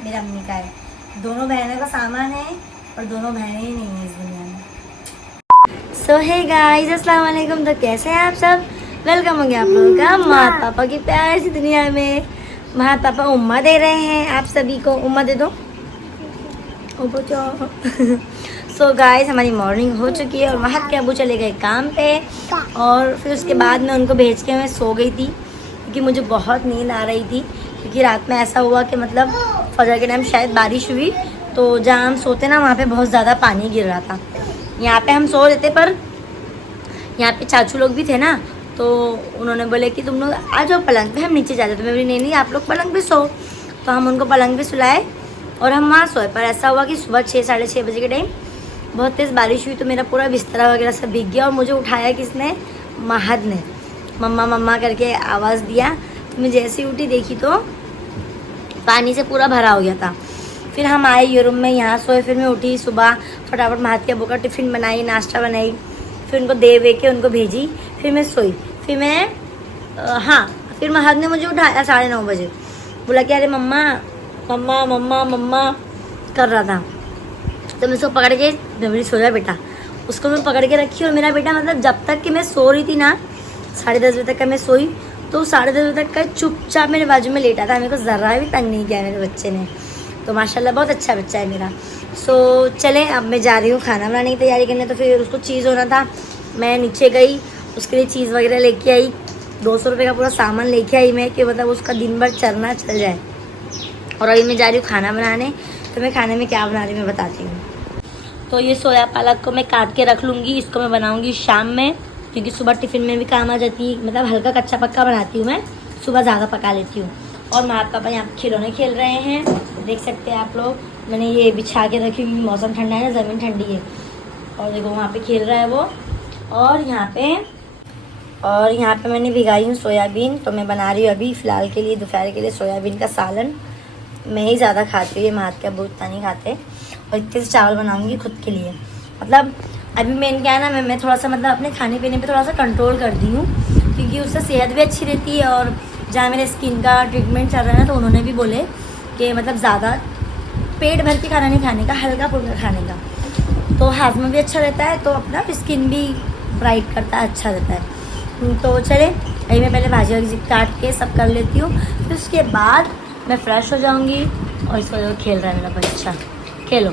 मेरी अम्मी का है। दोनों बहनों का सामान है और दोनों बहनें ही नहीं है इस दुनिया में। सो हे गाइस, अस्सलाम वालेकुम। तो कैसे हैं आप सब? वेलकम हो गया आप लोगों का माँ पापा की प्यारी सी दुनिया में। माँ पापा उम्मा दे रहे हैं आप सभी को। उम्मा दे दो। सो गाइस, हमारी मॉर्निंग हो चुकी है और महक के अबू चले गए काम पे। और फिर उसके बाद मैं उनको भेज के मैं सो गई थी क्योंकि मुझे बहुत नींद आ रही थी। क्योंकि रात में ऐसा हुआ कि मतलब फजर के टाइम शायद बारिश हुई, तो जहाँ हम सोते ना वहाँ पे बहुत ज़्यादा पानी गिर रहा था। यहाँ पे हम सो रहे थे, पर यहाँ पे चाचू लोग भी थे ना, तो उन्होंने बोले कि तुम लोग आ जाओ पलंग पे, हम नीचे जा जाते। मैं बोली नहीं आप लोग पलंग पे सो। तो हम उनको पलंग पे सुलाए और हम वहाँ सोए। पर ऐसा हुआ कि सुबह 6-6:30 बजे के टाइम बहुत तेज़ बारिश हुई, तो मेरा पूरा बिस्तरा वगैरह सब भीग गया। और मुझे उठाया किसने? महद ने। मम्मा मम्मा करके आवाज़ दिया, तो मैं जैसे ही उठी देखी तो पानी से पूरा भरा हो गया था। फिर हम आए ये रूम में, यहाँ सोए। फिर मैं उठी सुबह, फटाफट महद के अबू का टिफ़िन बनाई, नाश्ता बनाई, फिर उनको दे वे के उनको भेजी। फिर मैं सोई। फिर फिर महद ने मुझे उठाया 9:30 बजे। बोला कि अरे मम्मा मम्मा मम्मा मम्मा कर रहा था। तो मैं उसको पकड़ के, मेरी सो जा बेटा, उसको मैं पकड़ के रखी। और मेरा बेटा मतलब जब तक कि मैं सो रही थी ना, 10:30 बजे तक का मैं सोई, तो 10:30 बजे तक का चुपचाप मेरे बाजू में लेटा था। मेरे को ज़रा भी तंग नहीं किया मेरे बच्चे ने। तो माशाल्लाह बहुत अच्छा बच्चा है मेरा। सो चले, अब मैं जा रही हूँ खाना बनाने की तैयारी करने। तो फिर उसको चीज़ होना था, मैं नीचे गई, उसके लिए चीज़ वगैरह लेके आई। 200 रुपये का पूरा सामान लेके आई मैं, कि मतलब उसका दिन भर चलना चल जाए। और अभी मैं जा रही हूँ खाना बनाने। तो मैं खाने में क्या बना रही हूँ मैं बताती हूँ। तो ये सोया पालक को मैं काट के रख लूँगी, इसको मैं बनाऊँगी शाम में, क्योंकि सुबह टिफ़िन में भी काम आ जाती है। मतलब हल्का कच्चा पक्का बनाती हूँ मैं, सुबह ज़्यादा पका लेती हूँ। और माँ पापा यहाँ पे खिलौने खेल रहे हैं, देख सकते हैं आप लोग। मैंने ये बिछा के रखी क्योंकि मौसम ठंडा है ना, ज़मीन ठंडी है। और देखो वहाँ पे खेल रहा है वो। और यहाँ पे मैंने भिगाई हूँ सोयाबीन। तो मैं बना रही हूँ अभी फ़िलहाल के लिए, दोपहर के लिए, सोयाबीन का सालन। मैं ही ज़्यादा खाती हूँ, ये महद के अबू उतना नहीं खाते। और इतने से चावल बनाऊँगी खुद के लिए। मतलब अभी मैं क्या है ना, मैं थोड़ा सा मतलब अपने खाने पीने पे थोड़ा सा कंट्रोल कर दी हूँ, क्योंकि उससे सेहत भी अच्छी रहती है। और जहाँ मेरे स्किन का ट्रीटमेंट चल रहा है ना, तो उन्होंने भी बोले कि मतलब ज़्यादा पेट भर के खाना नहीं खाने का, हल्का फुल्का खाने का, तो हाजमा भी अच्छा रहता है, तो अपना स्किन भी ब्राइट करता है, अच्छा रहता है। तो चले, अभी मैं पहले भाजी वाजी काट के सब कर लेती हूँ, फिर उसके बाद मैं फ़्रेश हो जाऊँगी। और इसको जो खेल रहा है मेरा बच्चा, खेलो।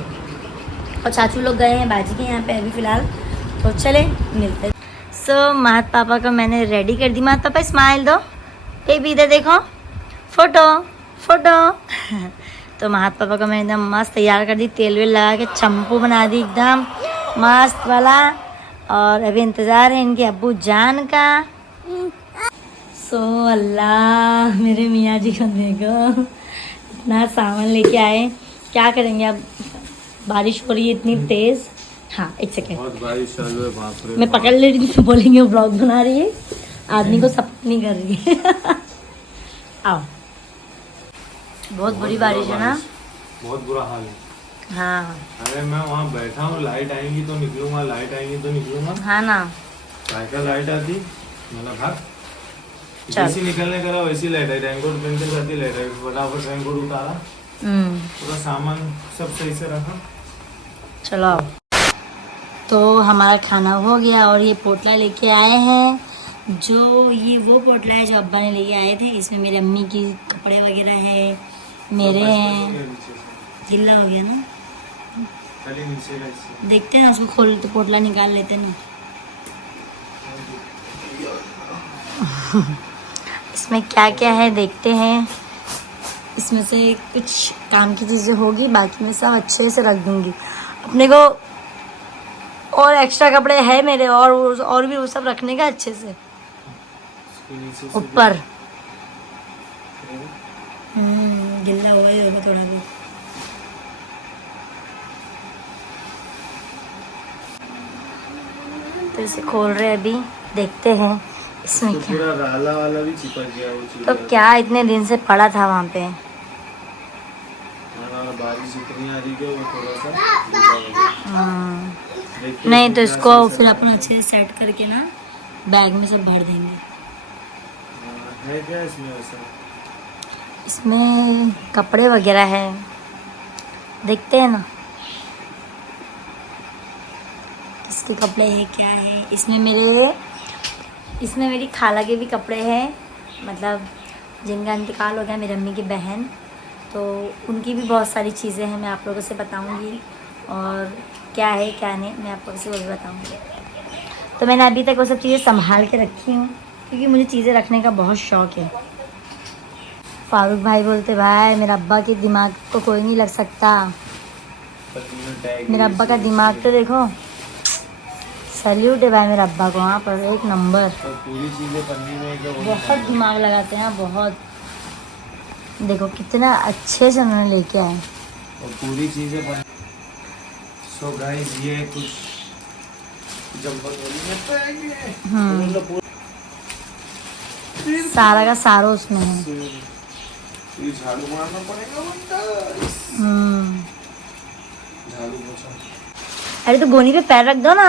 और चाचू लोग गए हैं बाजी के यहाँ पे अभी फ़िलहाल। तो चले मिलते। सो महद पापा को मैंने रेडी कर दी। महद पापा स्माइल दो, ये भी इधर देखो, फ़ोटो फ़ोटो। तो महद पापा को मैंने एकदम मस्त तैयार कर दी, तेल वेल लगा के चंपू बना दी एकदम मस्त वाला। और अभी इंतज़ार है इनके अब्बू जान का। सो अल्लाह, मेरे मियाँ जी को देखो, इतना सामान लेके आए। क्या करेंगे अब, बारिश हो रही है इतनी तेज़। हाँ एक सेकेंड, बहुत बारिश चालू है, बाप रे मैं पकड़ ले रही थी, बोलेंगे वो ब्लॉग बना रही है, आदमी को सपोर्ट नहीं कर रही है। आओ, बहुत बुरी बारिश है ना, बहुत बुरा हाल है। हाँ। अरे मैं वहाँ बैठा हूँ, लाइट आएंगी तो निकलूंगा, लाइट आएंगी तो निकलूंगा। हाँ ना, साइकिल लाइट आती, मतलब भाग चल। जैसी निकलने करा वैसी लाइट आई, रेनकोट पहन के जाती लाइट आई, फटाफट रेनकोट उतारा, पूरा सामान सब सही से रखा। चलो आओ। तो हमारा खाना हो गया और ये पोटला लेके आए हैं, जो ये वो पोटला है जो अब्बा ने लेके आए थे। इसमें मेरी अम्मी की कपड़े वगैरह है, मेरे हैं। गिल्ला हो गया ना, देखते हैं ना, उसको खोल तो पोटला निकाल लेते ना। इसमें क्या क्या है देखते हैं। इसमें से कुछ काम की चीज़ें होगी, बाकी मैं सब अच्छे से रख दूँगी। अपने को और एक्स्ट्रा कपड़े हैं मेरे, और भी वो सब रखने का अच्छे से ऊपर। गिल्ला हुआ ही होगा थोड़ा भी। तो इसे खोल रहे हैं, अभी देखते हैं इसमें तो क्या। पूरा राला वाला भी चिपक गया वो चीज़। तो क्या इतने दिन से पड़ा था वहाँ पे। बारिश इतनी आ रही है वो थोड़ा सा नहीं तो इसको फिर अपन अच्छे से सेट करके ना बैग में सब भर देंगे। है क्या इसमें वैसा? इसमें कपड़े वगैरह है। देखते हैं ना किसके कपड़े हैं क्या है। इसमें मेरी खाला के भी कपड़े हैं, मतलब जिनका इंतकाल हो गया, मेरी अम्मी की बहन, तो उनकी भी बहुत सारी चीज़ें हैं, मैं आप लोगों से बताऊंगी। और क्या है क्या नहीं मैं आप लोगों से वो भी बताऊंगी। तो मैंने अभी तक वो सब चीज़ें संभाल के रखी हूँ क्योंकि मुझे चीज़ें रखने का बहुत शौक़ है। फारूक भाई बोलते भाई मेरा अब्बा के दिमाग को कोई नहीं लग सकता। मेरा अब्बा का दिमाग तो देखो, सैल्यूट है भाई मेरा अब्बा को, वहाँ पर एक नंबर। पूरी चीजें पन्नी में बहुत दिमाग लगाते हैं बहुत। देखो कितना अच्छे से उन्होंने लेके आए और पूरी चीजें बन। सो गाइस ये कुछ जंपर सारा का सारा उसमें है। ये झाड़ू मारना पड़ेगा झाड़ू पोछा। अरे तो गोनी पे पैर रख दो ना।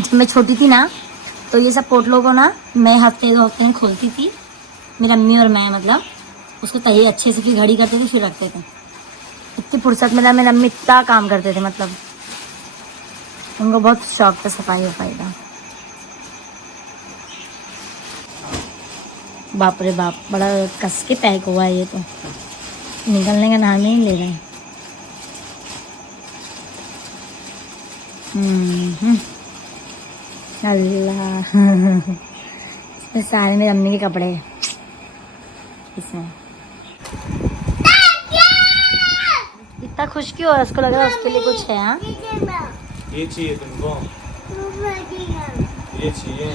जब मैं छोटी थी ना तो ये सब पोटलों को ना मैं हफ्ते 2 हफ्ते में खोलती थी, मेरी अम्मी और मैं, मतलब उसको तही अच्छे से फिर घड़ी करते थे फिर रखते थे। इतनी फुर्सत में मेरी अम्मी इतना काम करते थे, मतलब उनको बहुत शौक था सफाई वफाई का। बाप रे बाप, बड़ा कस के पैक हुआ है ये तो, निकलने का नाम ही नहीं ले रहे हैं। अल्लाह इसमें सारे मेरी अम्मी के कपड़े हैं इसमें। इतना खुश क्यों हो? उसको लग रहा है उसके लिए कुछ है। हाँ ये चाहिए तुमको, ये चाहिए,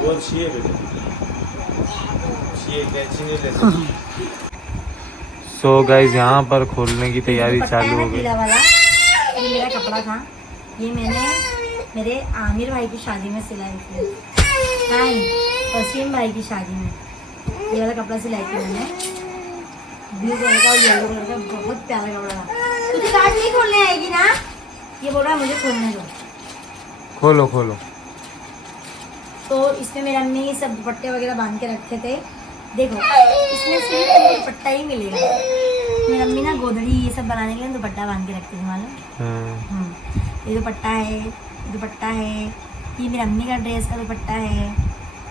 वो चाहिए बेटा, चाहिए कैची नहीं ले सकते। सो गाइस यहाँ पर खोलने की तैयारी चालू हो गई। ये मेरा कपड़ा था, ये मैंने मेरे आमिर भाई की शादी में सिलाई थी, वसीम भाई की शादी में ये वाला कपड़ा सिलाई थी मैंने, ब्लू कलर का और येलो कलर का, बहुत प्यारा कपड़ा था। तुझे गार्ड नहीं खोलने आएगी ना? ये बोल रहा है मुझे खोलने दो। खोलो खोलो। तो इसमें मेरी अम्मी सब दुपट्टे वगैरह बांध के रखे थे। देखो इसमें सिर्फ दुपट्टा ही मिलेगा। मेरी अम्मी ना गोदड़ी ये सब बनाने के लिए दुपट्टा बांध के रखती थी, मालूम। ये दुपट्टा है, दुपट्टा है, ये मेरी अम्मी का ड्रेस का दुपट्टा है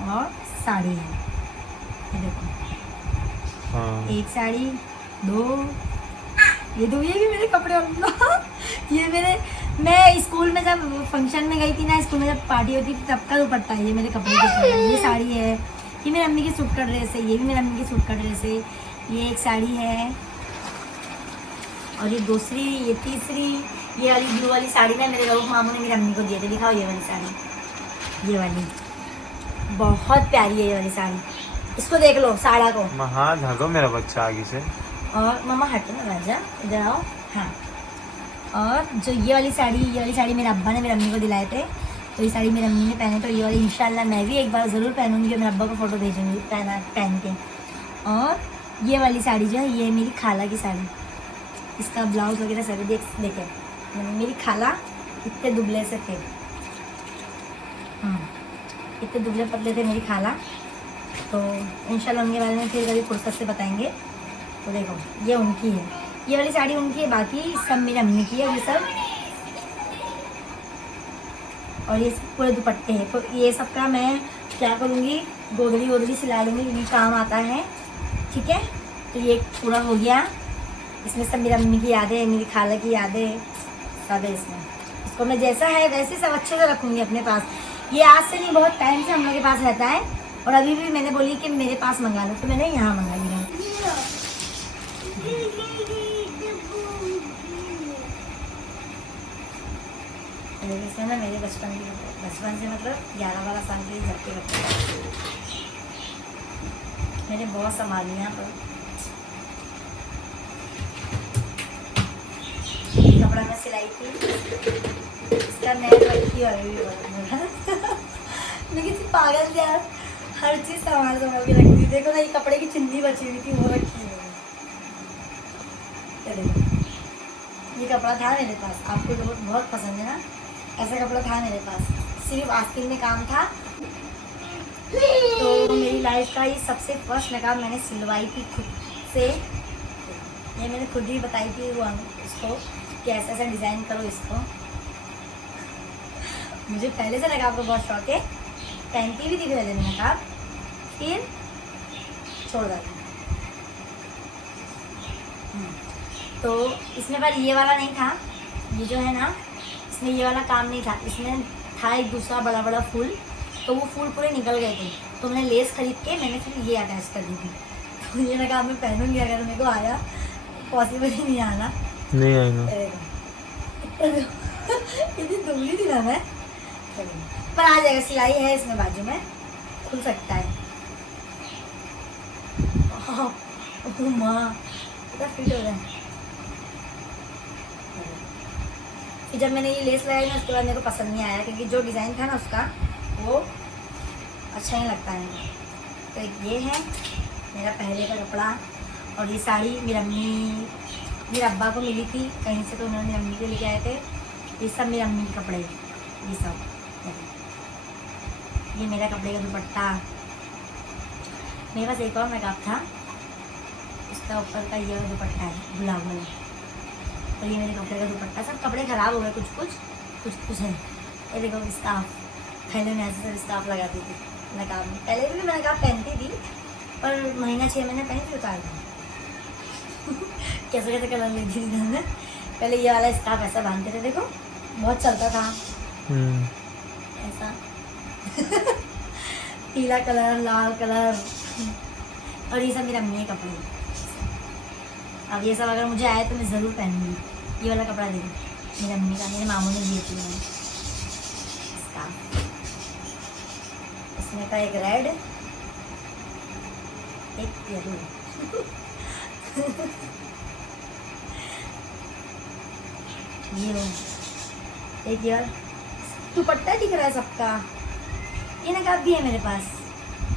और साड़ी है। ये देखो एक साड़ी, 2, ये 2 ये भी मेरे कपड़े ये मैं स्कूल में जब फंक्शन में गई थी ना, स्कूल में जब पार्टी होती थी तब का दुपट्टा है, ये मेरे कपड़े के। ये साड़ी है, ये मेरी अम्मी की सूट का ड्रेस है, ये भी मेरी अम्मी की सूट का ड्रेस है। ये एक साड़ी है और ये दूसरी, ये तीसरी, ये वाली ब्लू वाली साड़ी ना मेरे रऊफ मामू ने मेरी अम्मी को दिए थे। दिखाओ ये वाली साड़ी, ये वाली बहुत प्यारी है ये वाली साड़ी। इसको देख लो साड़ा को। हाँ झागो मेरा बच्चा आगे से। और मामा हटो ना राजा, इधर आओ। हाँ और जो ये वाली साड़ी मेरे अब्बा ने मेरी अम्मी को दिलाए थे, तो ये साड़ी मेरी अम्मी ने पहने, तो ये वाली इंशाल्लाह मैं भी एक बार ज़रूर पहनूंगी और मेरे अब्बा को फ़ोटो भेजूंगी पहन के। और ये वाली साड़ी जो है ये मेरी खाला की साड़ी, इसका ब्लाउज वगैरह सभी देखे। मेरी खाला इतने दुबले से थे, इतने दुबले पतले थे मेरी खाला, तो इंशाल्लाह उनके बारे में फिर कभी फुर्सत से बताएंगे। तो देखो ये उनकी है, ये वाली साड़ी उनकी है, बाकी सब मेरी अम्मी की है ये सब। और ये पूरे दुपट्टे हैं, तो ये सब का मैं क्या करूँगी, गोदड़ी सिला लूँगी क्योंकि काम आता है। ठीक है, तो ये पूरा हो गया। इसमें सब मेरी अम्मी की यादें, मेरी खाला की यादें सब है इसमें। इसको मैं जैसा है वैसे सब अच्छे से रखूँगी अपने पास। ये आज से नहीं, बहुत टाइम से हम लोग के पास रहता है, और अभी भी मैंने बोली कि मेरे पास मंगा लो, तो मैंने यहाँ मंगा लिया। इसमें ना मेरे बचपन से मतलब 11-12 साल के झटके रखते मैंने बहुत संभाली यहाँ पर। कपड़ा में सिलाई थी, इसका नेट रखी और मैं किसी पागल यार, हर चीज़ संभाल के रखती थी। देखो ना ये कपड़े की चिंदी बची हुई थी, वो रखी है। ये कपड़ा था मेरे पास, आपको बहुत पसंद है ना, ऐसा कपड़ा था मेरे पास, सिर्फ आस्तीन में काम था। तो मेरी लाइफ का ये सबसे फर्स्ट नकाब मैंने सिलवाई थी खुद से। ये मैंने खुद ही बताई थी वो इसको कि ऐसा ऐसा डिज़ाइन करो इसको। मुझे पहले से नकाब का बहुत शौक है, पहनती भी थी पहले मैं नकाब, फिर छोड़ डाली। तो इसमें पर ये वाला नहीं था, ये जो है ना इसमें ये वाला काम नहीं था। इसमें था एक दूसरा बड़ा बड़ा फूल, तो वो फूल पूरे निकल गए थे, तो मैंने लेस खरीद के मैंने फिर ये अटैच कर दी थी। तो ये नकाब मैं पहनूंगी अगर मेरे को आया, पॉसिबल ही नहीं आना, नहीं आएगा। इतनी दुबली थी ना मैं, पर आ जाएगा। सिलाई है इसमें, बाजू में खुल सकता है। माँ इतना फिट हो रहा है। फिर जब मैंने ये लेस लगाई ना उसके बाद मेरे को पसंद नहीं आया, क्योंकि जो डिज़ाइन था ना उसका वो अच्छा नहीं लगता है। तो एक ये है मेरा पहले का कपड़ा, और ये साड़ी मेरी अम्मी मेरे अब्बा को मिली थी कहीं से, तो उन्होंने मेरी अम्मी के लेके आए थे। ये सब मेरी अम्मी के कपड़े, ये सब। ये मेरा कपड़े का दुपट्टा। मेरे पास एक और नकाब था, इसका ऊपर का ये वाला दुपट्टा है गुलाब वाला। तो ये मेरे कपड़े का दुपट्टा। सब कपड़े ख़राब हो गए, कुछ है। ये देखो स्काफ, पहले मैं ऐसे सब स्काफ लगाती थी नकाब में। पहले भी मैं नकाब पहनती थी, पर महीना 6 महीने पहन के उतार दी। कैसे कैसे कलर लेती थी मैंने। पहले ये वाला स्काफ ऐसा बांधते थे, देखो बहुत चलता था ऐसा। पीला कलर, लाल कलर, और ये सब मेरी अम्मी के कपड़े। अब ये सब अगर मुझे आए तो मैं ज़रूर पहनूंगी। ये वाला कपड़ा देखो मेरी अम्मी का, मेरे मामू ने दिए थे मैंने इसका। इसमें का एक रेड, एक येलो। ये एक यार दुपट्टा दिख रहा है सबका। ये नकाब भी है मेरे पास,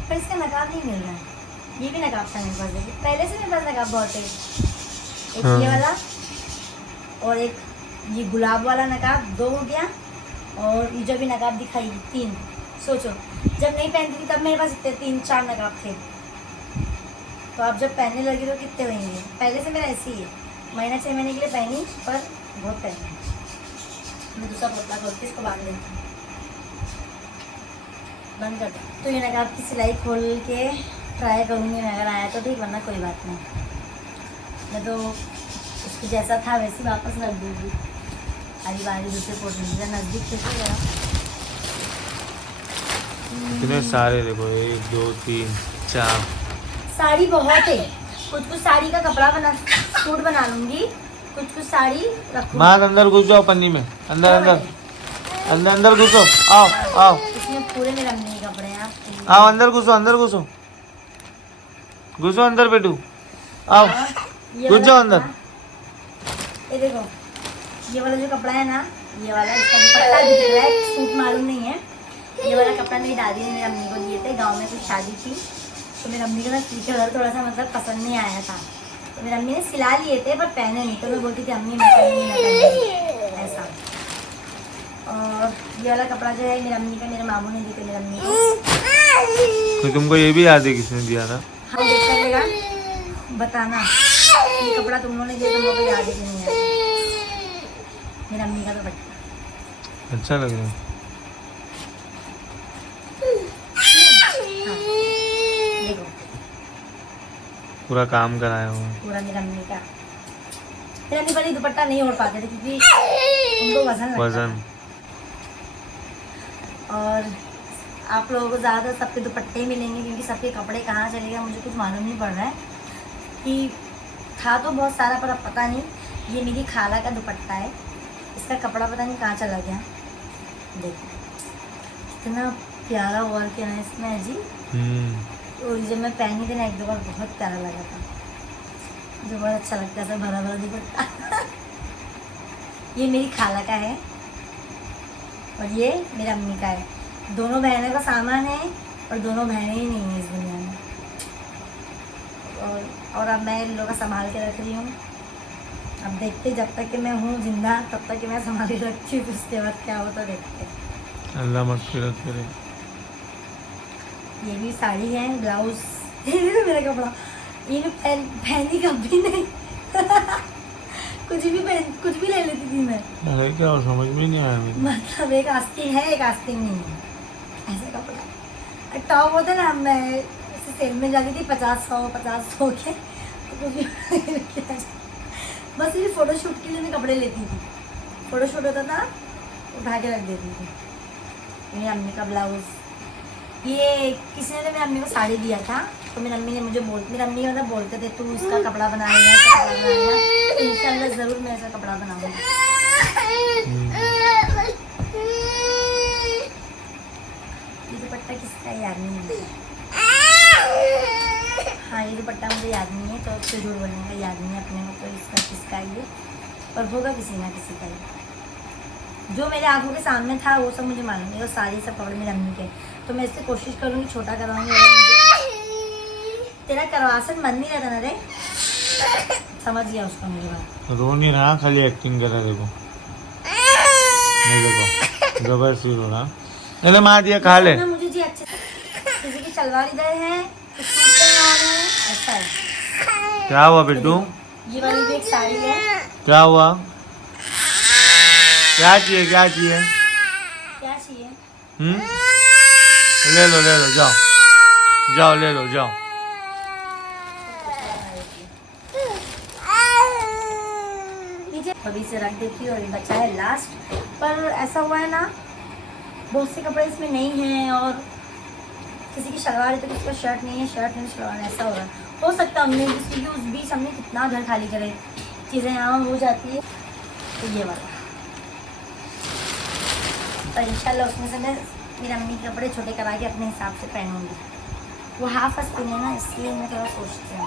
पर इसका नकाब नहीं मिल रहा है। ये भी नकाब था मेरे पास, देखिए पहले से मेरे पास नकाब बहुत है। एक ये वाला और एक ये गुलाब वाला नकाब, 2 हो गया। और ये जो भी नकाब दिखाई 3। सोचो जब नहीं पहनती थी तब मेरे पास इतने 3-4 नकाब थे, तो आप जब पहनने लगी तो कितने होंगे। पहले से मेरा ऐसे ही है, महीना 6 महीने के लिए पहनी, पर बहुत पहनी। मैं दूसरा पोतला खोल के इसको बांध देती हूँ, बंद कर दो। तो ये नकाब की सिलाई खोल के ट्राई करूँगी मैं, अगर आया तो ठीक, वरना कोई बात नहीं। मैं तो उसको जैसा था वैसे वापस रख दूँगी। अभी बारी दूसरे पोर्शन से नज़दीक से गया। कितने सारे देखो, 1 2 3 4 साड़ी बहुत है। कुछ साड़ी का कपड़ा बना, सूट बना लूँगी, कुछ साड़ी रखूँगी। माँ अंदर घुस जाओ, पन्नी में अंदर अंदर अंदर अंदर घुसो। आओ आओ, इसमें पूरे मेरे अम्मी के कपड़े हैं। आओ अंदर घुसो, अंदर घुसो, घुसो अंदर बेटू, आओ घुस जाओ अंदर। ये देखो ये वाला जो कपड़ा है ना, ये वाला, इसका दुपट्टा दिख रहा है, सूट मालूम नहीं है। ये वाला कपड़ा मेरी दादी ने मेरी अम्मी को दिए थे, गांव में कुछ शादी थी, तो मेरी अम्मी का ना कलर थोड़ा सा मतलब पसंद नहीं आया था, तो मेरी अम्मी ने सिला लिए थे पर पहने नहीं। तो मैं बोलती थी अम्मी मैं पहनूंगी ऐसा। और ये वाला कपड़ा जो है मेरी अम्मी का, मेरे मामू ने दिए थे मेरी अम्मी को। तो तुमको ये भी याद है किसने दिया था? हाँ देखा चलेगा, बताना ये कपड़ा तुम लोगों ने दिया, तुम लोगों को याद है कि नहीं याद? मेरी अम्मी का दुपट्टा अच्छा लग रहा है। देखो पूरा काम कराया हुआ है। पूरा मेरी अम्मी का। मेरी अम्मी पहले दुपट्टा नहीं ओढ़ पाते थे क्योंकि उनको वजन लगता था। और आप लोगों को ज़्यादातर सबके दुपट्टे मिलेंगे, क्योंकि सबके कपड़े कहाँ चले गए मुझे कुछ मालूम नहीं पड़ रहा है। कि था तो बहुत सारा, पर अब पता नहीं। ये मेरी खाला का दुपट्टा है, इसका कपड़ा पता नहीं कहाँ चला गया। देखो कितना प्यारा वर्क है ना इसमें जी। और जब मैं पहनी थी ना 1-2 बार, बहुत प्यारा लगा था, मुझे बहुत अच्छा लगता है भरा भरा दुपट्टा। ये मेरी खाला का है और ये मेरी अम्मी का है। दोनों बहनों का सामान है और दोनों बहनें ही नहीं है इस दुनिया में। और अब मैं इन लोगों का संभाल के रख रही हूँ। अब देखते, जब तक कि मैं हूँ जिंदा तब तक कि मैं संभाल के रखती हूँ, उसके बाद क्या होता देखते। अल्लाह मगफिरत करे। ये भी साड़ी है, ब्लाउज मेरा कपड़ा ये भी पहनी कभी नहीं कुछ भी ले लेती थी मैं। अरे क्या समझ में नहीं आया मुझे। मतलब एक आस्तीन है, एक आस्तीन नहीं है, ऐसा कपड़ा। टॉप होता ना, मैं सेल में जाती थी 50-100 के, तो कुछ भी बस ये फोटोशूट के लिए मैं कपड़े लेती थी। फोटोशूट होता था, उठा के रख देती थी। मेरी अम्मी का ब्लाउज, ये किसी ने मेरी अम्मी को साड़ी दिया था, तो मेरी अम्मी ने मुझे मेरी अम्मी मतलब बोलते थे तू इसका कपड़ा बनाएगा, तो इंशाल्लाह ज़रूर मैं इसका कपड़ा बनाऊंगी। ये दुपट्टा किसका याद नहीं है। हाँ ये दुपट्टा मुझे याद नहीं है, तो उससे झूठ बोलने का याद नहीं है अपने को, तो इसका किसका ये, पर होगा किसी ना किसी का ही। जो मेरे आंखों के सामने था वो सब मुझे मालूम है, और सारे सब कपड़े मेरी अम्मी के, तो मैं इससे कोशिश करूँगी छोटा करवाऊँगी। तेरा करवासन मन नहीं रहता ना रे, समझ गया उसका मुझे बात। रो नहीं रहा, खाली एक्टिंग कर रहा। देखो देखो जबरदस्ती रो रहा। अरे मार दिया, खा ले। मुझे जी अच्छे किसी की सलवार इधर है, ऐसा है। क्या हुआ बिट्टू? ये वाली भी एक साड़ी है। क्या हुआ? क्या चाहिए, क्या चाहिए? क्या चाहिए? ले लो जाओ जाओ, ले लो जाओ। अभी से रख देती हूँ, और ये बचा है लास्ट। पर ऐसा हुआ है ना, बहुत से कपड़े इसमें नहीं हैं, और किसी की शलवार है तो किसी का शर्ट नहीं है, शर्ट नहीं शलवार, ऐसा हो रहा है। हो सकता है हमने क्योंकि उस बीच हमने कितना घर खाली करे, चीज़ें यहाँ हो जाती है। तो ये वाला, पर इंशाल्लाह उसमें से मैं मेरी अम्मी के कपड़े छोटे करा के अपने हिसाब से पहनूंगी। वो हाफ आस्तीन है ना, इसलिए मैं थोड़ा सोचती हूँ।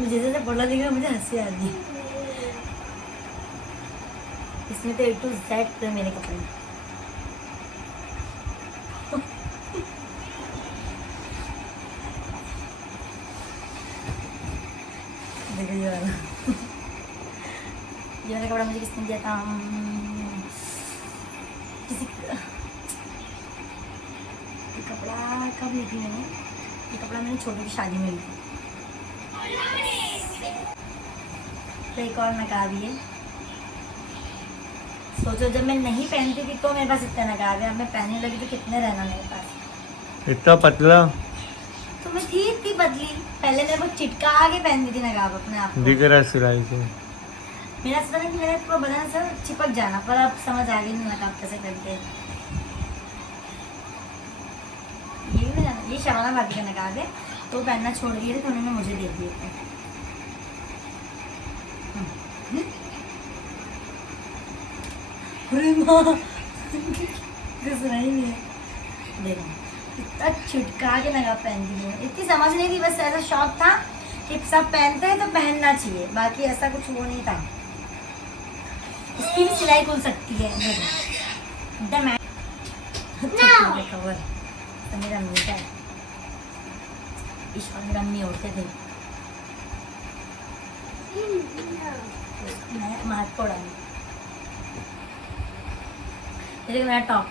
मुझे जैसे बोला दिखा, मुझे हंसी आती है। इसमें तो A to Z पे मेरे कपड़े। देखो ये वाला ये वाला कपड़ा मुझे किसने दिया था? किसी ये कपड़ा कब ली थी मैंने? ये कपड़ा मैंने छोटी की शादी में ली थी। तो एक और नकाब है। सोचो जब मैं नहीं पहनती थी तो मेरे पास इतना नकाब है, अब मैं पहनने लगी तो कितने रहना मेरे पास। इतना पतला तो मैं थी इतनी बदली, पहले मैं वो चिटका के पहनती थी नकाब अपने आप को। दिख रहा है सिलाई से। मेरा सोचा कि मेरे पूरा बदन से चिपक जाना, पर अब समझ आ गई नकाब कैसे करते। ये शबाना भाभी का नकाब है, तो पहनना छोड़ दिए थे, तो उन्होंने मुझे दे दिए थे। अरे माँ घुस रही नहीं है। देखो इतना छिटका के नकाब पहनती हूँ, इतनी समझ नहीं थी, बस ऐसा शौक था कि सब पहनते हैं तो पहनना चाहिए, बाकी ऐसा कुछ वो नहीं था। इसकी भी सिलाई खुल सकती है। एकदम कवर मेरी अम्मी का है, इस मेरी अम्मी उड़ते थे, मैं मार को डाली। ये मेरा टॉप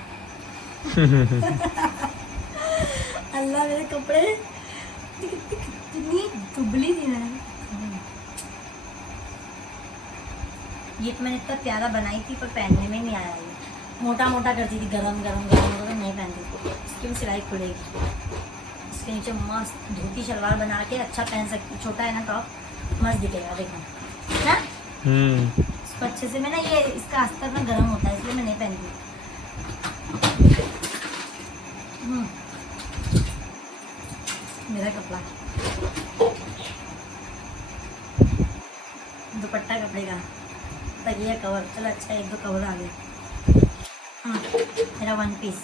अल्लाह मेरे कपड़े कितनी दुबली थी मैं। ये तो मैंने इतना प्यारा बनाई थी, पर पहनने में नहीं आया। ये मोटा मोटा करती थी, गरम नहीं पहनती थी। इसकी भी सिलाई खुलेगी, इसके नीचे मस्त धोती शलवार बना के अच्छा पहन सकती। छोटा है ना टॉप, मस्त दिखेगा। देखो ना, इसको अच्छे से मैं ना, ये इसका अस्तर ना गर्म होता है, इसलिए मैं नहीं पहनती। मेरा कपड़ा दुपट्टा कपड़े का, तकिया कवर, चलो अच्छा एक दो कवर आ गए। मेरा वन पीस,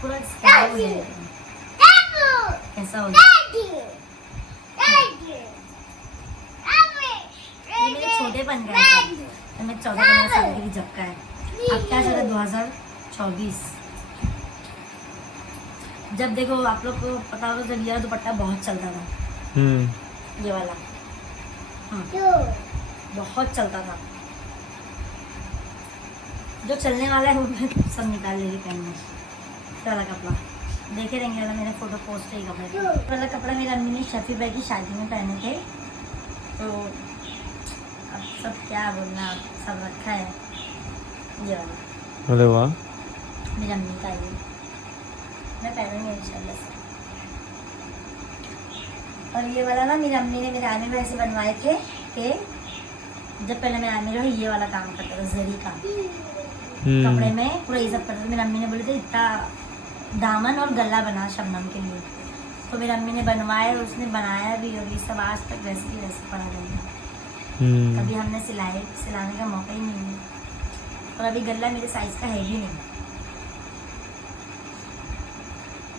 पूरा कैसा हो गया? ये मेरे छोटेपन का है, मैं 14-15 साल की जब का है। अब क्या चल रहा है 2024, जब देखो आप लोग को पता होगा जब ये दुपट्टा बहुत चलता था, ये वाला बहुत चलता था। जो चलने वाला है वो मैं सब निकाल लेगी पहनने वाला कपड़ा। देखे रहेंगे वाला मेरे फोटो पोस्ट है कपड़े वाला कपड़ा मेरी अम्मी ने शफी भाई की शादी में पहने थे। तो अब सब क्या बोलना, सब रखा है ये वाला। अरे वाह, मेरी अम्मी का ये मैं पहनूंगी इंशाल्लाह से। और ये वाला ना मेरी अम्मी ने मेरे आने में ऐसे बनवाए थे कि जब पहले मैं मेरा ये वाला काम करता था, जरी का कपड़े में पूरा ये सब करता था। मेरी अम्मी ने बोले थे इतना दामन और गला बना शबनम के लिए, तो मेरी अम्मी ने बनवाया, उसने बनाया भी और ये सब आज तक वैसे ही वैसे पड़ा रहेगा। कभी हमने सिलाने का मौका ही नहीं है। और अभी गला मेरे साइज का है भी नहीं,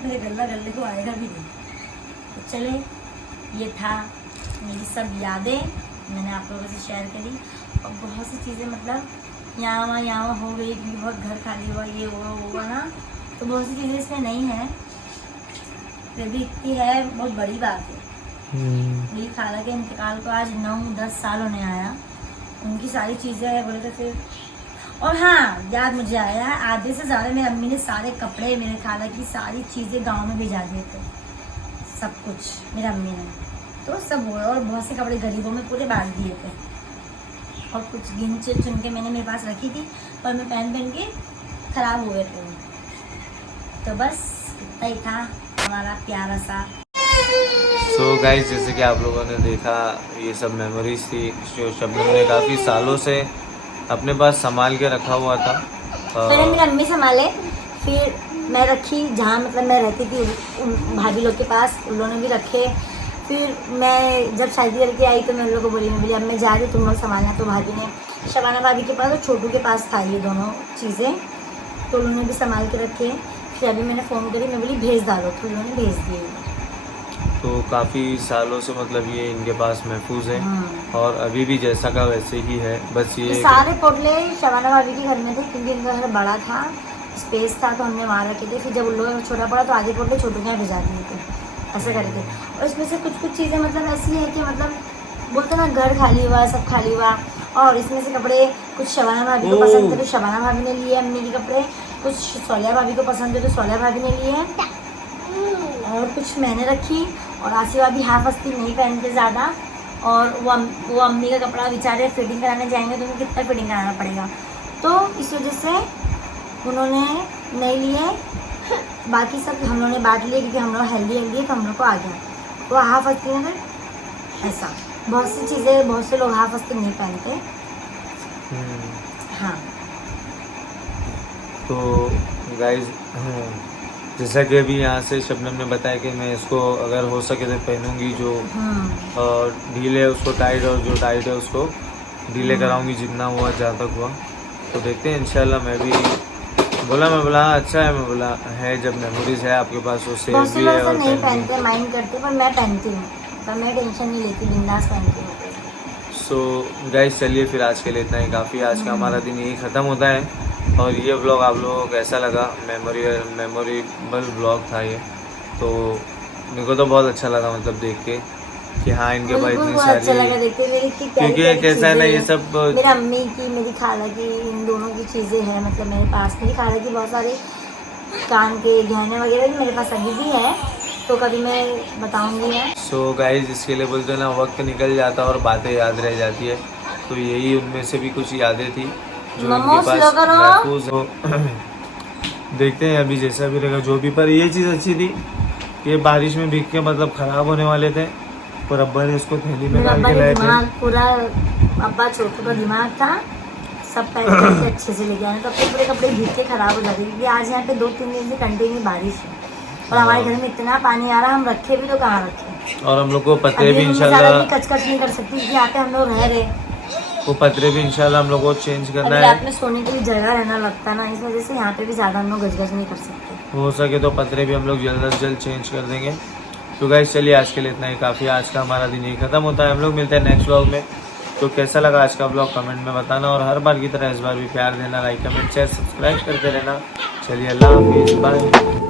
मेरे गले को आएगा भी नहीं। तो चले, ये था मेरी सब यादें मैंने आप लोगों से शेयर करी। और बहुत सी चीज़ें मतलब यहाँ हो गई कि बहुत घर खाली हुआ, ये हुआ ना, तो बहुत सी चीज़ें इसमें नहीं है, फिर भी इतनी है बहुत बड़ी बात है। मेरी खाला के इंतकाल को आज 9-10 साल होने आया। उनकी सारी चीज़ें बोले तो फिर, और हाँ याद मुझे आया, आधे से ज़्यादा मेरी अम्मी ने सारे कपड़े मेरे खाला की सारी चीज़ें गांव में भिजा दिए थे, सब कुछ मेरी अम्मी ने तो सब हुआ। और बहुत से कपड़े गरीबों में पूरे बांट दिए थे, और कुछ गिन चुन के मैंने मेरे पास रखी थी, पर मैं पहन के ख़राब हो गए थे। तो बस इतना ही था हमारा प्यारा सा। सो गाइस, जैसे कि आप लोगों ने देखा, ये सब मेमोरीज थी जो शबनम ने काफ़ी सालों से अपने पास संभाल के रखा हुआ था। पहले मेरी अम्मी संभाले, फिर मैं रखी जहाँ मतलब मैं रहती थी उन भाभी लोग के पास, उन लोगों ने भी रखे। फिर मैं जब शादी करके आई तो मैं उन लोगों को बोली अब मैं जा रही हूँ, तुम लोग संभालना। तो भाभी ने शबाना भाभी के पास और छोटू के पास था ये दोनों चीज़ें, तो उन्होंने भी संभाल के रखे। फिर अभी मैंने फ़ोन करी, मैं बोली भेज डालो, तो उन्होंने भेज दिए। तो काफ़ी सालों से मतलब ये इनके पास महफूज है, और अभी भी जैसा का वैसे ही है। बस ये सारे पोटले शबाना भाभी के घर में थे, क्योंकि इनका घर बड़ा था, स्पेस था, तो हमने वहाँ रखे थे। फिर जब उन लोगों का छोटा पड़ा तो आधे पोटले छोटू के यहाँ भिजा दिए थे, ऐसे करके। और इसमें से कुछ चीज़ें मतलब ऐसी है कि मतलब बोलते ना घर खाली हुआ, सब खाली हुआ। और इसमें से कपड़े कुछ शबाना भाभी को पसंद थे तो शबाना भाभी ने लिए अम्मी के कपड़े, कुछ सोलिया भाभी को पसंद थे तो सोलिया भाभी ने लिए, और कुछ मैंने रखी। और आसिफ भाभी हाफ अस्ती नहीं पहनते ज़्यादा, और वो अम्मी का कपड़ा बेचारे फिटिंग कराने जाएंगे तो उनको कितना फिटिंग कराना पड़ेगा, तो इस वजह से उन्होंने नहीं लिए। बाकी सब हम लोगों ने बांट लिए, क्योंकि हम लोग हेल्दी है तो हम लोग को आ गया। वो हाफ अस्ती में ऐसा बहुत सी चीज़ें, बहुत से लोग हाफ अस्ती नहीं पहनते। हाँ तो गाइस, जैसा कि अभी यहाँ से शबनम ने बताया कि मैं इसको अगर हो सके तो पहनूंगी, जो ढीले है उसको टाइट, और जो टाइट है उसको ढीले कराऊंगी जितना हुआ, जहाँ तक हुआ। तो देखते हैं इंशाल्लाह। मैं बोला अच्छा है, मैं बोला है, जब मेमोरीज है आपके पास वो सेव भी है। और नहीं पहनते, माइंड करते, पर मैं पहनती हूँ, पर मैं टेंशन नहीं लेती, बिंदास पहनती हूँ। सो गाइस, चलिए फिर आज के लिए इतना ही काफ़ी। आज का हमारा दिन यही ख़त्म होता है। और ये व्लॉग आप लोगों को कैसा लगा? मेमोरेबल व्लॉग था ये, तो मेरे को तो बहुत अच्छा लगा, मतलब देख के कि हाँ इनके पास इतनी सारी, अच्छा लगा देखते मेरी क्योंकि कैसा है ना ये सब मेरी अम्मी की, मेरी खाला की, इन दोनों की चीज़ें हैं मतलब मेरे पास। मेरी खाला की बहुत सारे कान के गहने वगैरह भी मेरे पास अभी भी है, तो कभी मैं बताऊंगी मैं। सो गाइस, इसके लिए बोलते हैं ना, वक्त निकल जाता है और बातें याद रह जाती है, तो यही उनमें से भी कुछ यादें थी जो इनके पास महफूज हो। देखते हैं अभी जैसा भी रहेगा जो भी। पर ये चीज़ अच्छी थी कि बारिश में भीग के मतलब ख़राब होने वाले थे, पर अब्बा ने इसको थैली में डाल के लाए थे। पूरा अब्बा छोटू का दिमाग था, सब पैक करके अच्छे से लेके आए, तो पूरे कपड़े भीग के ख़राब हो जाते, क्योंकि आज यहाँ पे 2-3 दिन से कंटिन्यू बारिश है, और हमारे घर में इतना पानी आ रहा, हम रखे भी तो कहाँ रखे। और हम लोग को पतरे भी इंशाल्लाह कचकच नहीं कर सकती, क्योंकि यहाँ पे हम लोग रह रहे, वो पतरे भी इंशाल्लाह हम लोग को चेंज करना है। रात में सोने के लिए जगह रहना लगता ना, इस वजह से यहाँ पे भी ज़्यादा हम लोग गजगज नहीं कर सकते। हो सके तो पतरे भी हम लोग जल्द से जल्द चेंज कर देंगे। तो गाइस, चलिए आज के लिए इतना ही काफ़ी। आज का हमारा दिन यही ख़त्म होता है, हम लोग मिलते हैं नेक्स्ट व्लॉग में। तो कैसा लगा आज का व्लॉग कमेंट में बताना, और हर बार की तरह इस बार भी प्यार देना, लाइक कमेंट शेयर सब्सक्राइब करते रहना। चलिए, अल्लाह हाफिज़, बाय।